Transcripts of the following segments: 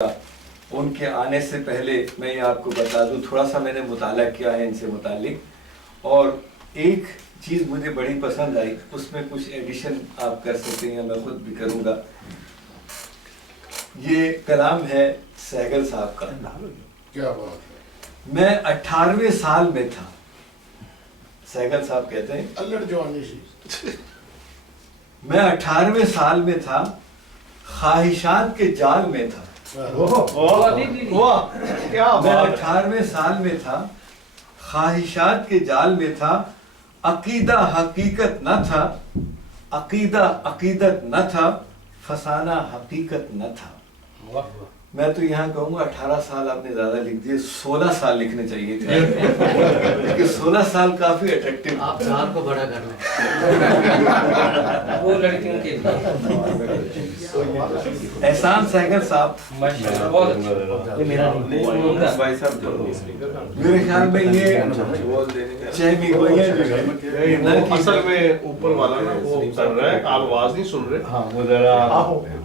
ان کے آنے سے پہلے میں یہ آپ کو بتا دوں، تھوڑا سا میں نے مطالعہ کیا ہے ان سے متعلق، اور ایک چیز مجھے بڑی پسند آئی، اس میں کچھ ایڈیشن آپ کر سکتے ہیں، میں خود بھی کروں گا۔ یہ کلام ہے سہگل صاحب کا۔ کیا بات ہے۔ میں 18ویں سال میں تھا، سہگل صاحب کہتے ہیں الڑ جوانی سی، میں 18ویں سال میں تھا، خواہشات کے جال میں تھا۔ میں 18ویں سال میں تھا، خواہشات کے جال میں تھا، عقیدہ حقیقت نہ تھا، عقیدہ عقیدت نہ تھا، فسانہ حقیقت نہ تھا۔ میں تو یہاں کہوں گا 18 سال آپ نے زیادہ لکھ دیے، 16 سال لکھنے چاہیے تھے، کیونکہ 16 سال کافی اٹریکٹیو۔ آپ سال کو بڑا کر لیں، وہ لڑکیوں کے لیے۔ احسان سہگل صاحب میرے خیال میں یہ چہمی ہوئی ہے، اصل میں اوپر والا نا وہ کر رہا ہے، آپ آواز نہیں سن رہے۔ ہاں وہ ذرا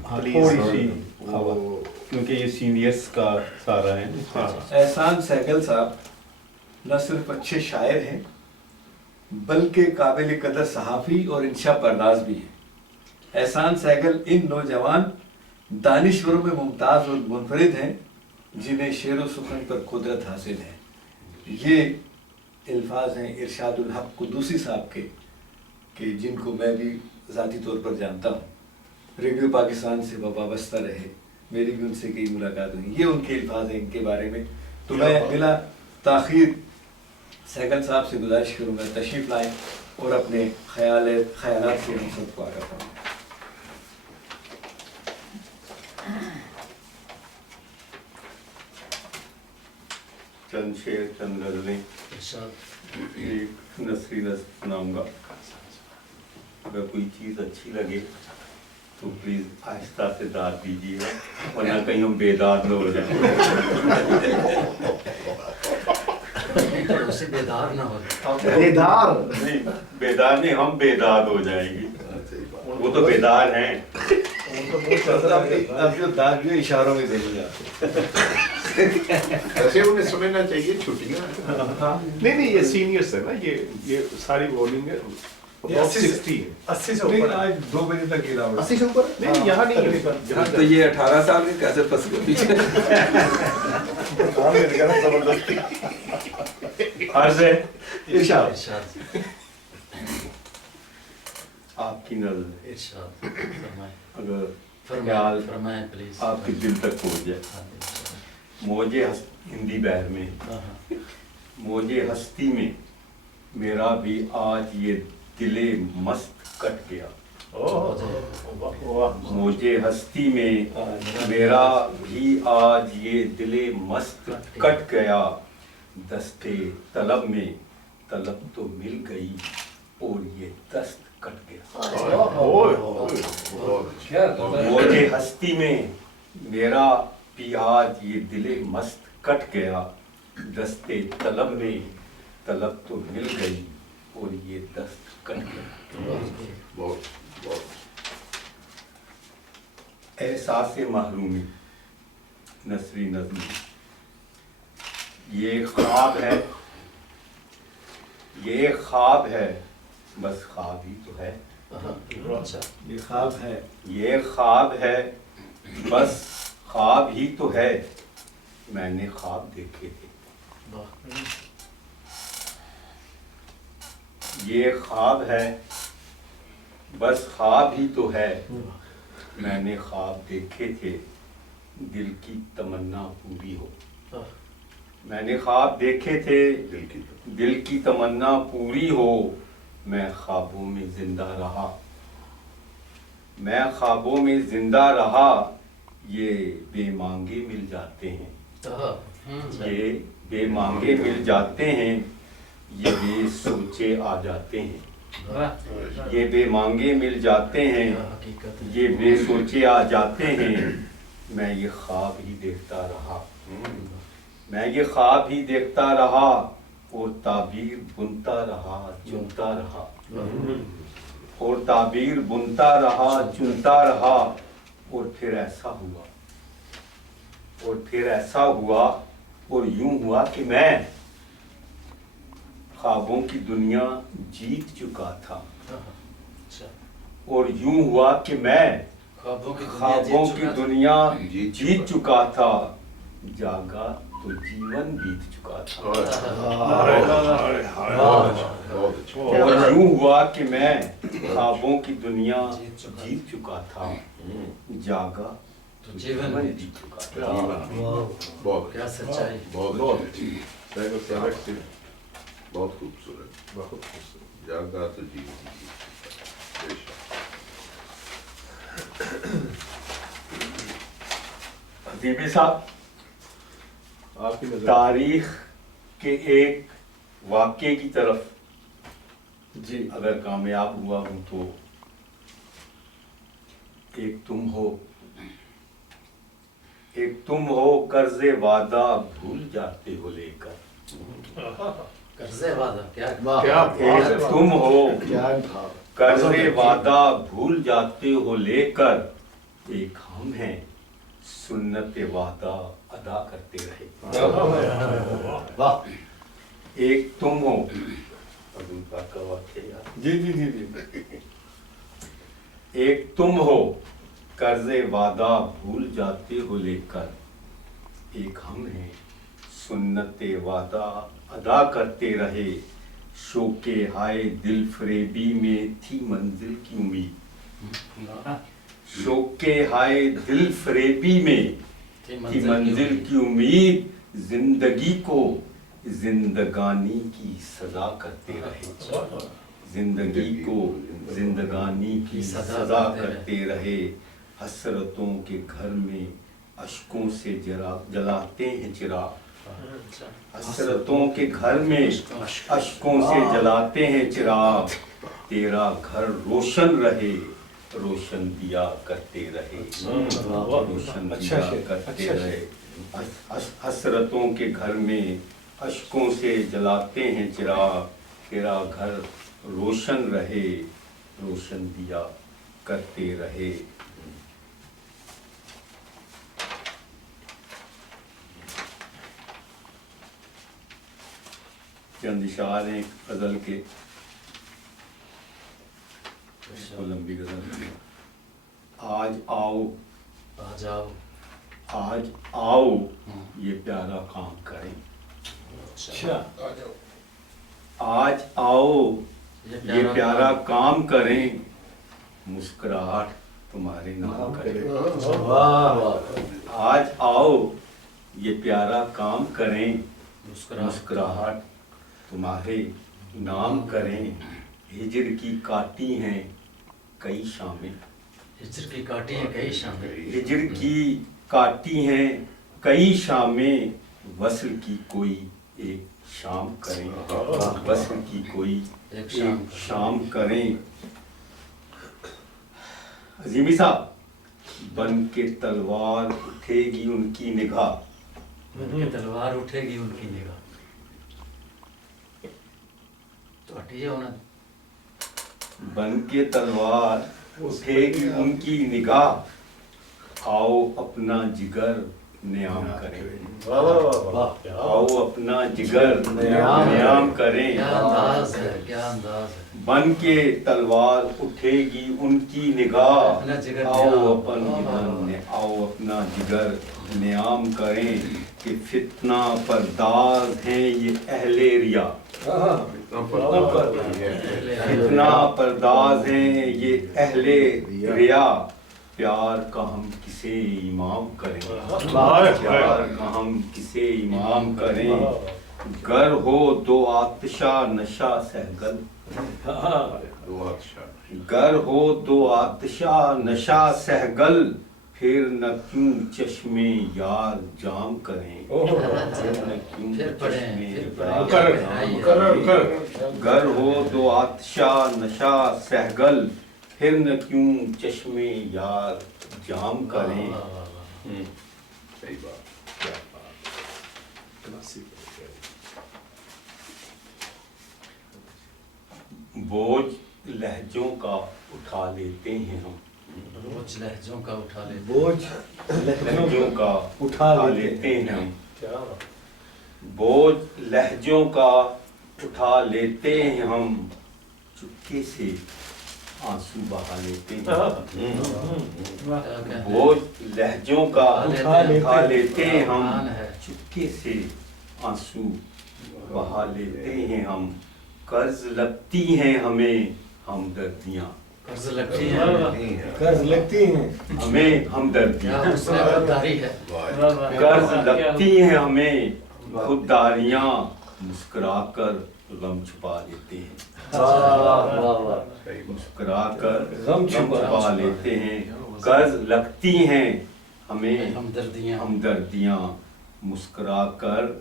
تھوڑی سی ہوا، کیونکہ یہ سینئرس کا سارا ہے۔ احسان سہگل صاحب نہ صرف اچھے شاعر ہیں بلکہ قابل قدر صحافی اور انشا پرداز بھی ہیں۔ احسان سہگل ان نوجوان دانشوروں میں ممتاز اور منفرد ہیں جنہیں شعر و سخن پر قدرت حاصل ہے۔ یہ الفاظ ہیں ارشاد الحق قدوسی صاحب کے، کہ جن کو میں بھی ذاتی طور پر جانتا ہوں، ریڈیو پاکستان سے وابستہ رہے، میری بھی ان سے کئی ملاقات ہوئی۔ یہ ان کے الفاظ ہیں ان کے بارے میں۔ تو میں بلا تاخیر سہگل صاحب سے گزارش کروں گا تشریف لائیں اور اپنے خیالات سے ہم سب کو آگاہ کریں۔ چند شعر، چند غزلیں، ایک نثری نظم سناؤں گا۔ اگر کوئی چیز اچھی لگے تو پلیز آہستہ سے داد دیجیے گا، ورنہ کہیں ہم بیداد نہ ہو جائیں۔ اس سے بیدار نہ ہو بیدار نہیں، بیدار نہیں، ہم بیداد ہو جائیں گے، وہ تو بیدار ہیں۔ اب جو داد بھی اشاروں میں دیں گے آپ۔ ایسے انہیں سمجھنا چاہیے چھٹیاں۔ نہیں نہیں، یہ سینئرس ہے نا، یہ ساری بولنگ ہے 60 ہے۔ 80 سے اوپر آج 2 بجے تک گرا ہوا۔ 80 سے اوپر نہیں یہاں نہیں ہے، یہاں تو یہ 18 سال کے کیسے پھنس گئے پیچھے؟ زبردستی۔ عرض ہے ارشاد۔ ارشاد آپ کی نظر ہے، ارشاد فرمائیں، اگر فرمائیں خیال فرمائیں پلیز۔ آپ کے دل تک پہنچ جائے۔ موجے ہندی بحر میں، موجے ہستی میں میرا بھی آج یہ دل مست کٹ گیا۔ موجے ہستی میں میرا بھی آج یہ دل مست کٹ گیا، دستے طلب میں طلب تو مل گئی اور یہ دست کٹ گیا۔ موجے ہستی میں میرا بھی آج یہ دل مست کٹ گیا، دستے طلب میں طلب تو مل گئی اور یہ دست کٹ گیا۔ احساس محرومی، نثری نظم۔ یہ خواب ہے، یہ خواب ہے، بس خواب ہی تو ہے۔ یہ خواب ہے، یہ خواب ہے، بس خواب ہی تو ہے، میں نے خواب دیکھے تھے۔ یہ خواب ہے، بس خواب ہی تو ہے، میں نے خواب دیکھے تھے، دل کی تمنا پوری ہو۔ میں نے خواب دیکھے تھے، دل کی تمنا پوری ہو، میں خوابوں میں زندہ رہا، میں خوابوں میں زندہ رہا، یہ بے مانگے مل جاتے ہیں، یہ بے مانگے مل جاتے ہیں، یہ بے سوچے آ جاتے ہیں، یہ بے مانگے مل جاتے ہیں، یہ بے سوچے آ جاتے ہیں، میں یہ خواب ہی دیکھتا رہا، میں یہ خواب ہی دیکھتا رہا اور تعبیر بنتا رہا، چنتا رہا، اور تعبیر بنتا رہا، چنتا رہا، اور پھر ایسا ہوا، اور پھر ایسا ہوا اور یوں ہوا کہ میں خوابوں کی دنیا جیت چکا تھا اچھا اور یوں ہوا کہ میں خوابوں کی خوابوں کی دنیا جیت جیت چکا تھا جاگا تو جیون بیت چکا تھا بہت اچھا اور یوں ہوا کہ میں خوابوں کی دنیا جیت چکا تھا جاگا تو جیون بیت چکا تھا بہت کیا سچائی بہت اچھی سائیکل پروڈکٹ بہت خوبصورت بہت خوبصورت. جاگا تو جیون بے شک. حبیبی صاحب آپ کی نظر تاریخ کے ایک واقعے کی طرف جی اگر کامیاب ہوا ہوں تو ایک تم ہو قرض وعدہ بھول جاتے ہو لے کر قرض وعدہ کیا ایک تم ہو قرض وعدہ بھول جاتے ہو لے کر ایک ہم ہیں سنت وعدہ ادا کرتے رہے ایک تم ہو اب ان کا واقعہ یاد جی جی جی جی ایک تم ہو قرض وعدہ بھول جاتے ہو لے کر ایک ہم ہیں سنت وعدہ ادا کرتے رہے شوقِ ہائے دل فریبی میں تھی منزل کی امید شوقِ ہائے دل فریبی میں تھی منزل کی امید زندگی کو زندگانی کی سزا کرتے رہے زندگی کو زندگانی کی سزا کرتے رہے حسرتوں کے گھر میں اشکوں سے جلاتے ہیں چراغ حسرتوں کے گھر میں اشکوں سے جلاتے ہیں چراغ تیرا گھر روشن رہے روشن دیا کرتے رہے روشن دیا کرتے رہے حسرتوں کے گھر میں اشکوں سے جلاتے ہیں چراغ تیرا گھر روشن رہے روشن دیا کرتے رہے چند اشعار ہیں غزل کے لمبی غزل آج آؤ آ جاؤ آج آؤ یہ پیارا کام کریں اچھا آج آؤ یہ پیارا کام کریں مسکراہٹ تمہارے نام کریں آج آؤ یہ پیارا کام کریں مسکراہٹ تمہارے نام کریں ہجر کی کاٹی ہیں کئی شامیں ہجر کی کاٹی ہیں کئی شامیں ہجر کی کاٹی ہیں کئی شامیں وصل کی کوئی ایک شام کریں وصل کی کوئی ایک شام کریں عظیمی صاحب بن کے تلوار اٹھے گی ان کی نگاہ بن کے تلوار اٹھے گی ان کی نگاہ تو ہٹیے ہونا بن کے تلوار اٹھے گی ان کی نگاہ آؤ اپنا جگر نیام کریں آؤ اپنا جگر نیام کریں کیا انداز ہے کیا انداز ہے بن کے تلوار اٹھے گی ان کی نگاہ اپنا جگر آؤ اپنا جگر نیام کریں کہ فتنہ پرداز ہیں یہ اہل ریا فتنہ پرداز ہیں یہ اہل ریا پیار کا ہم کسے امام کریں پیار کا ہم کسے امام کریں گر ہو دو آتشا نشہ سہگل گر ہو دو آتشا نشہ سہگل پھر نہ کیوں چشمے یار جام کریں گر ہو دو آتشا نشہ سہگل پھر نہ کیوں چشمے یار جام کریں صحیح بات بوجھ لہجوں کا اٹھا لیتے ہیں ہم بوجھ لہجوں کا اٹھا لیتے بوجھ لہجوں کا اٹھا اٹھا لیتے لیتے ہیں ہم کیا بوجھ لہجوں کا اٹھا لیتے ہیں ہم چپکے سے آنسو بہا لیتے ہیں بوجھ لہجوں کا اٹھا لیتے ہیں ہم چپکے سے آنسو بہا لیتے ہیں ہم قرض لگتی ہیں ہمیں ہمدردیاں قرض لگتی ہے قرض لگتی ہیں ہمیں ہمدردیاں کیا اس میں غداری ہے قرض لگتی ہیں ہمیں خودداریاں مسکرا کر غم چھپا لیتے ہیں مسکرا کر غم چھپا لیتے ہیں قرض لگتی ہیں ہمیں ہمدردیاں ہمدردیاں مسکرا کر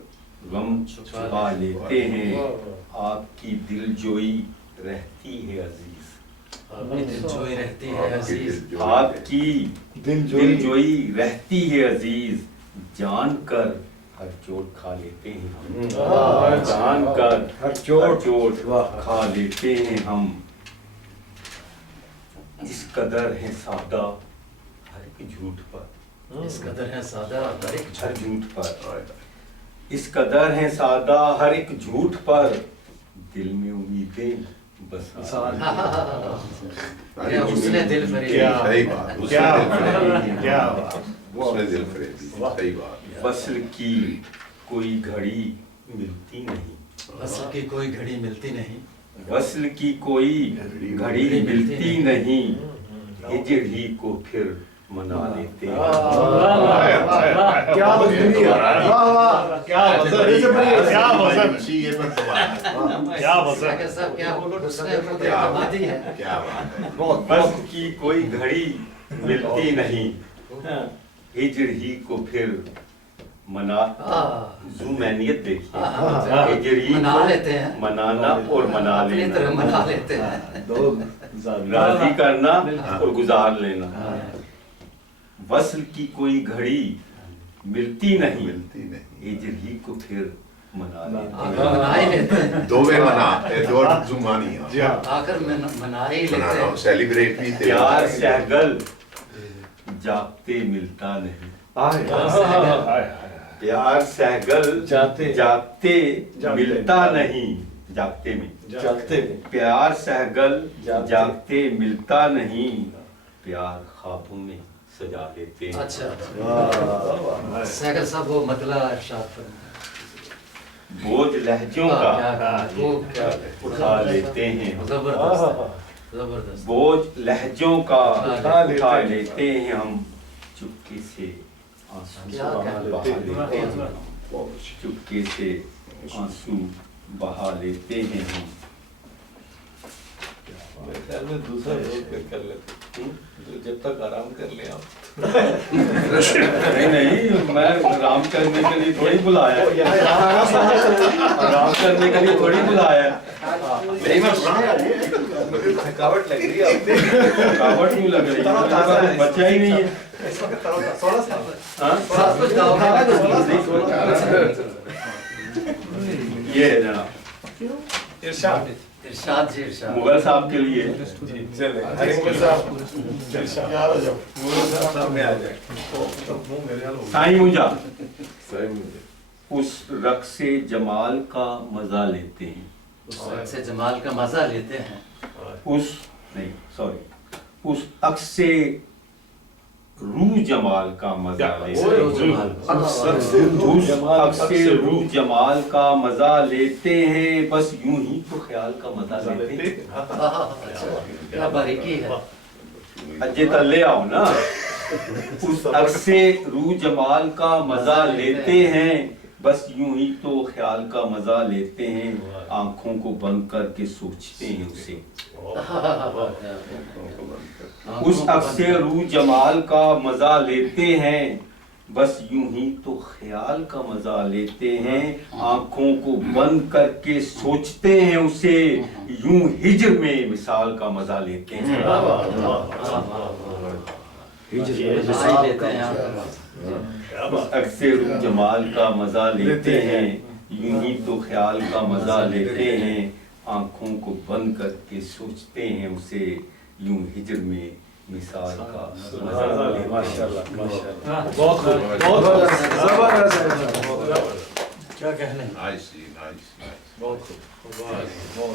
غم چھپا لیتے ہیں آپ کی دل جوئی رہتی ہے عزیز دل جوئی رہتی ہے عزیز آپ کی دل دل جوئی رہتی ہے عزیز جان کر ہر چوٹ کھا لیتے ہیں ہم جان کر ہر چوٹ چوٹ کھا لیتے ہیں ہم اس قدر ہے سادہ ہر ایک جھوٹ پر اس قدر ہے سادہ ہر ایک ہر جھوٹ پر اس قدر ہے سادہ ہر ایک جھوٹ پر دل میں امیدیں بس اس نے دل کیا صحیح بات اس کیا نے کیا دل فریبی صحیح بات وصل کی کوئی گھڑی ملتی نہیں وصل کی کوئی گھڑی ملتی نہیں وصل کی کوئی گھڑی ملتی نہیں ہجر ہی کو پھر منا لیتے ہیں کیا مزدوری ہے واہ واہ کیا وزن کیا وزن یہ پر دوبارہ کیا وزن ساکر صاحب کیا اس نے خود اعتمادی ہے کیا بات ہے وصل کی کوئی گھڑی ملتی نہیں ہجر ہی کو پھر منا زومینیت دیکھیے ہجر ہی منا کو لیتے ہیں منانا اور منا اپنی طرح لینا منا لیتے ہیں دو راضی کرنا اور گزار لینا وصل کی کوئی گھڑی ملتی نہیں ملتی نہیں ہجر ہی کو پھر منا لیتے منا ہی لیتے ہیں دو میں منا دو زمانی جی ہاں آ کر منا ہی لیتے منانا ہیں سیلیبریٹ بھی تھے پیار سہگل جاگتے ملتا نہیں پیار سہگل جاگتے ملتا نہیں جاگتے میں جاگتے پیار سہگل جاگتے ملتا نہیں پیار خوابوں میں سجا لیتے ہیں اچھا ساکر صاحب وہ مطلع ارشاد فرمائیں بوجھ لہجوں کا اٹھا لیتے ہیں زبردست زبردست بوجھ لہجوں کا اٹھا لیتے ہیں ہم چپکے سے آنسو بہا لیتے ہیں چپکے سے آنسو بہا لیتے ہیں ہم میرے خیال میں دوسرا روز پہ کر لیتے جب تک آرام کر لیں آپ نہیں میں آرام کرنے کے لیے تھوڑی بلایا آرام کرنے کے لیے تھوڑی بلایا تھکاوٹ لگ رہی ہے تھکاوٹ کیوں لگ رہی ہے بچہ ہی نہیں ہے یہ ہے جناب ارشاد ارشاد جی ارشاد مغل صاحب کے لیے سامنے آ جائے سائیں مجھا اس رقص جمال کا مزہ لیتے ہیں اس وقت سے جمال کا مزہ لیتے ہیں اس عکس روح جمال کا مزہ لیتے ہیں اس عکس روح جمال کا مزہ لیتے ہیں بس یوں ہی تو خیال کا مزہ لیتے ہیں کیا باریکی ہے اجے تلے آؤ نا اس عکس روح جمال کا مزہ لیتے ہیں بس یوں ہی تو خیال کا مزہ لیتے ہیں آنکھوں کو بند کر کے سوچتے ہیں اسے اس عکس روح جمال کا مزہ لیتے ہیں بس یوں ہی تو خیال کا مزہ لیتے ہیں آنکھوں کو بند کر کے سوچتے ہیں اسے یوں ہجر میں مثال کا مزہ لیتے ہیں اس عکس روح جمال کا مزہ لیتے ہیں یوں ہی تو خیال کا مزہ لیتے ہیں آنکھوں کو بند کر کے سوچتے ہیں اسے یوں ہجر میں مثال کا ماشاء اللہ ماشاء اللہ بہت خوب بہت زبردست کیا کہنے Nice, nice, nice. بہت خوب